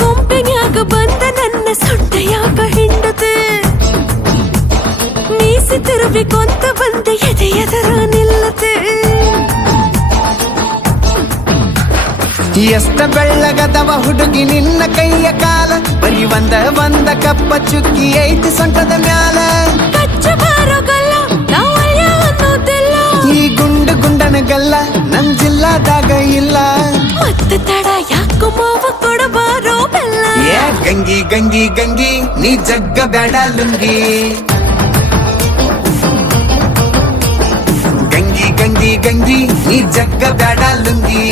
ಗೊಂಬೆನ್ಯಾಗ ಬಂದ ನನ್ನ ಸೊಂಟ ಯಾಕ ಹಿಂಡತೆ ಮೀಸಿ ತಿರುವಿಕೊಂತ ಬಂದೆ ಎದೆಯದರ ನಿಲ್ಲತೆ ಎಷ್ಟ ಬೆಳ್ಳಗದವ ಹುಡುಗಿ ನಿನ್ನ ಕೈಯ ಕಾಲ ಬರೀ ಒಂದ ಕಪ್ಪ ಚುಕ್ಕಿ ಐತಿ ಸೊಂಟದ ಮ್ಯಾಲ ಕಚ್ಚ ಬಾರೋಗಲ್ಲ ನಾವಯ್ಯ ಅನ್ನೋದಿಲ್ಲ ಈ ಗುಂಡನಗಲ್ಲ ನಮ್ ಜಿಲ್ಲಾದಾಗ ಇಲ್ಲ ಮತ್ತೆ ತಡ ಯಾಕೋ ಮಾವ ಕೊಡಬಾರೋ ಬೆಲ್ಲ ಏ ಗಂಗಿ ನೀ ಜಗ್ಗ ಬೇಡ ಲುಂಗಿ ಗಂಗಿ ನೀ ಜಗ್ಗ ಬೇಡ ಲುಂಗಿ